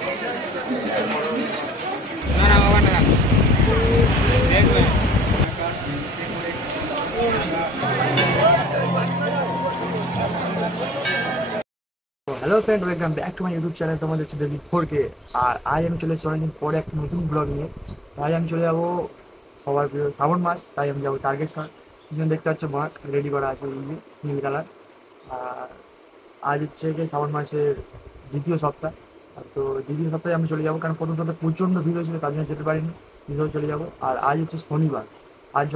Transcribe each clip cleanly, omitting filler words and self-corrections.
Hello friend, welcome back to my YouTube channel তোমাদের সাথে দিক4কে। আর আজ আমি চলে এসেছি অনেকদিন পরে একটা নতুন ব্লগ নিয়ে। আজ আমি চলে যাবো সবার প্রিয় শ্রাবণ মাস, তাই আমি যাবো তারকেশ্বর। পিছনে দেখতে পাচ্ছ মাঠ রেডি করা আছে নীল কালার। আর আজ হচ্ছে কি শ্রাবণ মাসের দ্বিতীয় সপ্তাহ। তো দ্বিতীয় সপ্তাহে আমি চলে যাবো, কারণ প্রথম সপ্তাহে প্রচণ্ড ভিড় হয়েছিল, তার জন্য যেতে পারিনি। দ্বিতীয় চলে যাবো। আর আজ হচ্ছে শনিবার, আজ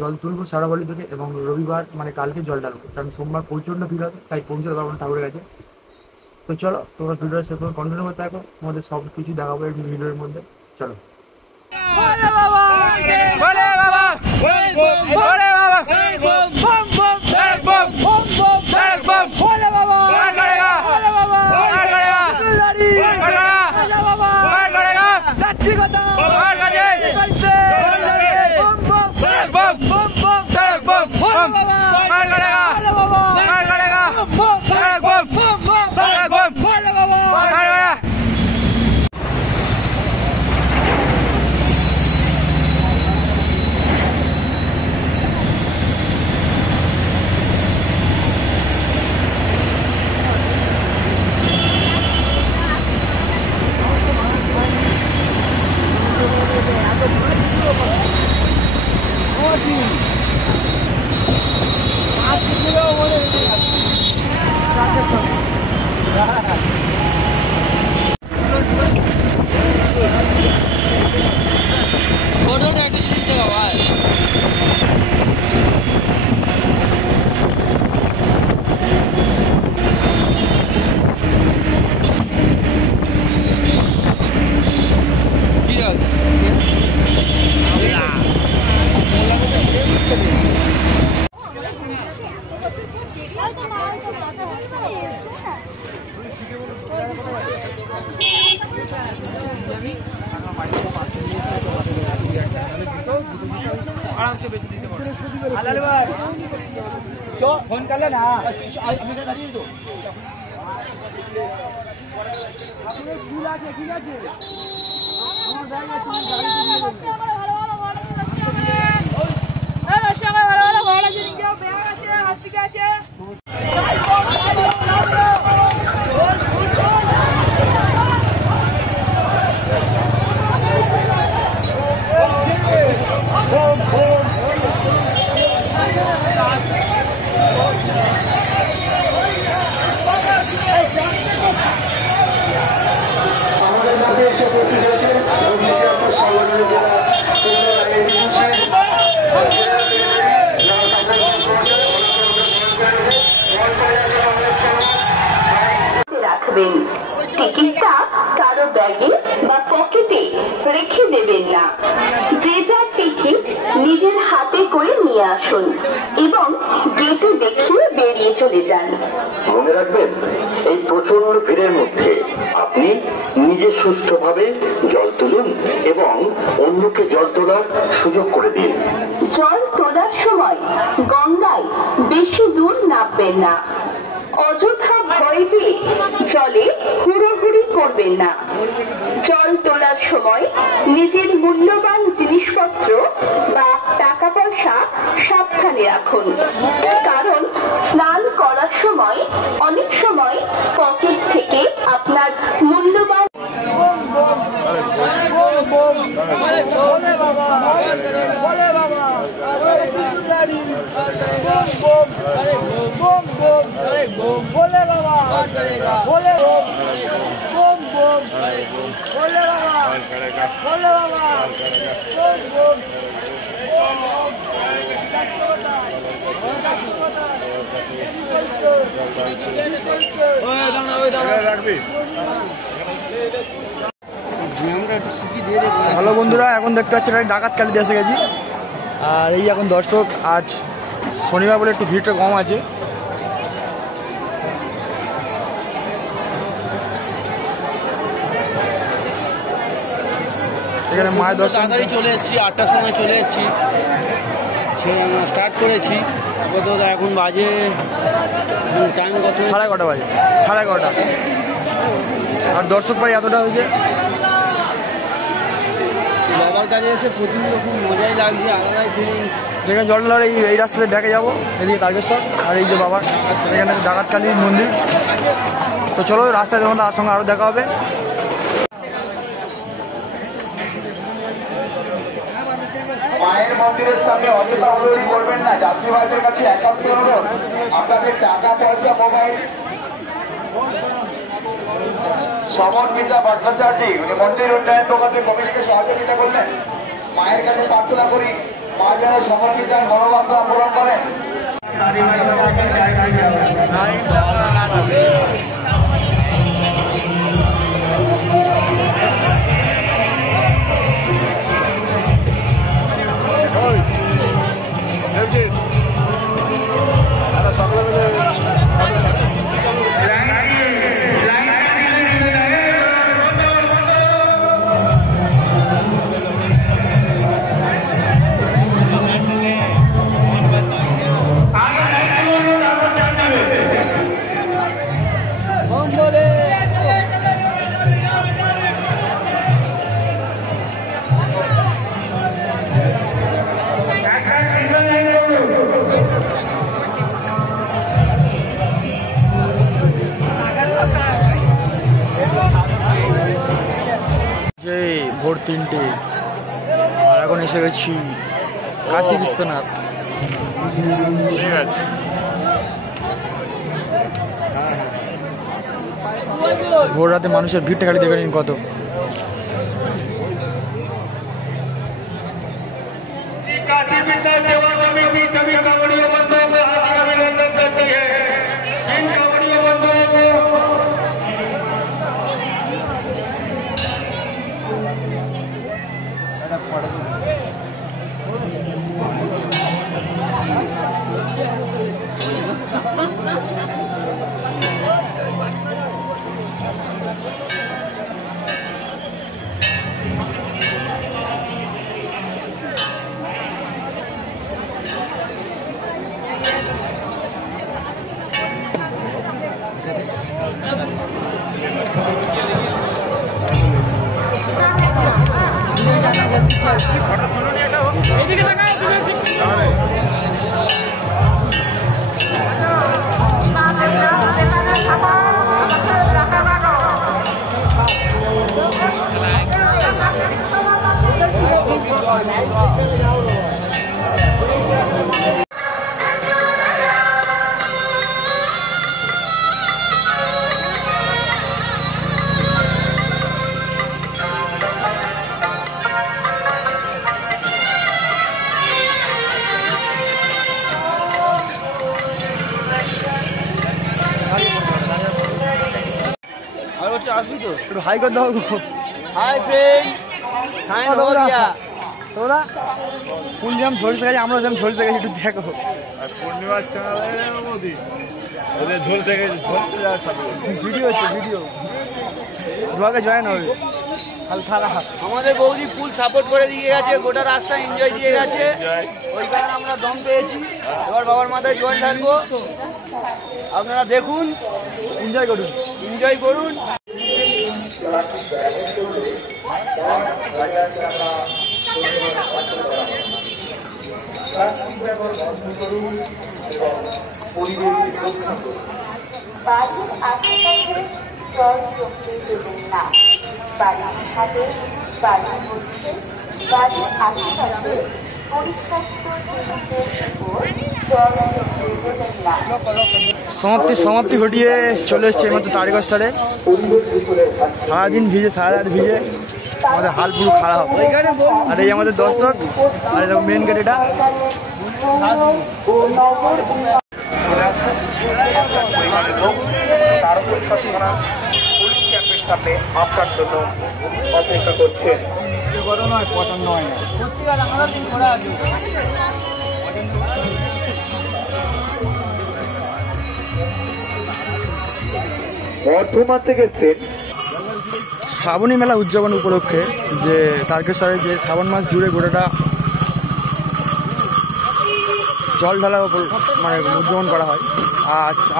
জল তুলবো সারাবলি থেকে, এবং রবিবার মানে কালকে জল ডালবো, কারণ সোমবার প্রচণ্ড ভিড় হবে, তাই পৌঁছতে পারবো না ঠাকুরের কাছে। তো চলো, তোমরা ভিডিওটা শেষ করে কন্টিনিউ করতে থাকো, তোমাদের সব কিছু দেখাবো এই ভিডিওর মধ্যে। চলো। आराम से बेच दीजिए। फोन कर लेना, টিকিটটা কারো ব্যাগে বা পকেটে রেখে দেবেন না। যে যার টিকিট নিজের হাতে করে নিয়ে আসুন এবং গেটে দেখিয়ে বেরিয়ে চলে যান। মনে রাখবেন, এই প্রচন্ড ভিড়ের মধ্যে আপনি নিজে সুষ্ঠুভাবে জল তুলুন এবং অন্যকে জল তোলার সুযোগ করে দিন। জল তোলার সময় গঙ্গায় বেশি দূর নামবেন না। অযথা ভয় পেয়ে জলে হুড়োহুড়ি করবেন না। জল তোলার সময় নিজের মূল্যবান জিনিসপত্র বা টাকা পয়সা সাবধানে রাখুন, কারণ স্নান করার সময় অনেক সময় পকেট থেকে আপনার মূল্যবান হ্যালো বন্ধুরা, এখন দেখতে পাচ্ছেন আমি ডাকাত কালীতে এসে গেছি। আর এই এখন দর্শক, আজ শনিবার বলে একটু ভিড়টা কম আছে। এখানে মায়ের দর্শন তাড়াতাড়ি চলে এসেছি, 8টার সময় চলে এসেছি, স্টার্ট করেছি। এখন বাজে টাইম কত? 11:30 বাজে, 11:30। আর দর্শক প্রায় এতটা হয়েছে। বাবার কাছে এসে প্রচণ্ড খুব মজাই লাগছে, আলাদাই ফিলিংস। যেখানে জল ঢালার এই রাস্তাতে ডেকে যাবো, এদিকে তারকেশ্বর, আর এই যে বাবার এখানে ডাকাতকালীর মন্দির। তো চলো রাস্তায় যখন তার সঙ্গে আরও দেখা হবে। মায়ের মন্দিরের সামনে অযথা হুড়োহুড়ি করবেন না। যাত্রীবাহীদের কাছে একান্ত অনুরোধ, আপনাদের টাকা পয়সা মোবাইল সমর্পিতা ভট্টাচার্য উনি মন্দির উন্নয়ন প্রকল্পে কমিটিকে সহযোগিতা করলেন। মায়ের কাছে প্রার্থনা করি মা যেন সমর্পিতার মনোবাঞ্ছা পূরণ করেন। ভোর 3টে আর এখন এসে গেছি কাশী বিশ্বনাথ। ঠিক আছে, ভোর রাতে মানুষের ভিড়টা খালি দেখে নিন কত। আসবি তো? একটু হাই করে দাও। হাই ফ্রেন্ড, সাইন হো গিয়া। তোরা ফুল যেমন ঝলসে গেছে, আমরা যেমন ঝলসে গেছি, একটু দেখো। পূর্ণিমার চ্যানেলে মোদি ওদের ঝলসে গেছে, ঝলসে যাওয়ার সাথে ভিডিও হচ্ছে, ভিডিও ব্লগে জয়েন হবে। আমাদের বৌদি ফুল সাপোর্ট করে দিয়ে গেছে, গোটা রাস্তা এনজয় দিয়ে গেছে, ওই কারণে আমরা দম পেয়েছি। এবার বাবার মাথায় জল ঢালবো, আপনারা দেখুন, এনজয় করুন, এনজয় করুন। বাড়ির আশেপাশে জল জমতে দেবেন না। বাড়ির ছাদে, বাড়ির মধ্যে, বাড়ির আশেপাশে পরিত্যক্ত জিনিসের উপর জল জমতে দেবেন না। সমাপ্তি ঘটিয়ে চলে এসছে এইমাত্র তারকেশ্বরে। সারাদিন ভিজে, সারা রাত ভিজে আমাদের হাল পুরো খারাপ। আর এই আমাদের দর্শক, আর এটা মেন গেট। এটা আপনার জন্য অপেক্ষা করছেন। বর্ধমান থেকে এসছেন শ্রাবণী মেলা উদযাপন উপলক্ষে, যে তারকেশ্বরে যে শ্রাবণ মাস জুড়ে গোটাটা জল ঢালা মানে উদযাপন করা হয়।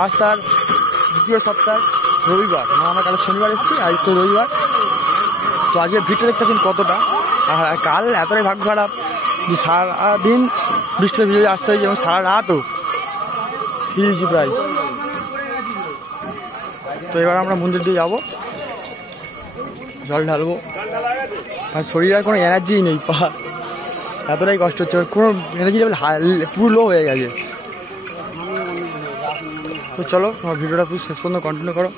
আজ তার দ্বিতীয় সপ্তাহ রবিবার, না আমরা কাল শনিবার এসেছি, আজ তো রবিবার। তো আজকে ভিড়টা দেখতেছেন কতটা। আর কাল এতটাই ভাগ্য খারাপ যে সারাদিন বৃষ্টিতে ভিজে আসতে হয়েছে এবং সারা রাতও ভিজেছি প্রায়। তো এবার আমরা মন্দির দিয়ে যাবো, জল ঢালবো। আর শরীরে আর কোনো এনার্জিই নেই, এতটাই কষ্ট হচ্ছে, কোনো এনার্জি লেভেল পুরো লো হয়ে গেছে। তো চলো তোমার ভিডিওটা পুরো শেষ পর্যন্ত কন্টিনিউ করো।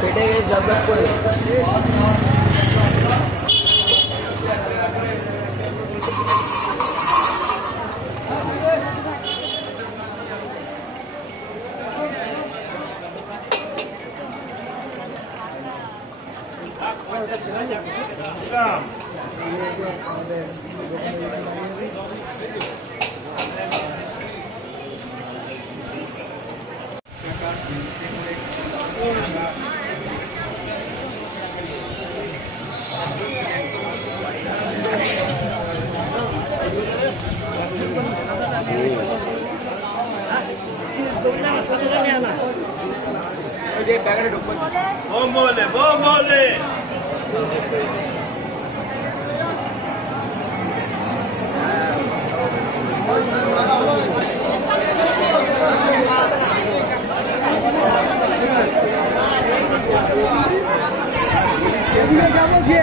পেটে গিয়ে জব করে बोले बोले যাবো গিয়ে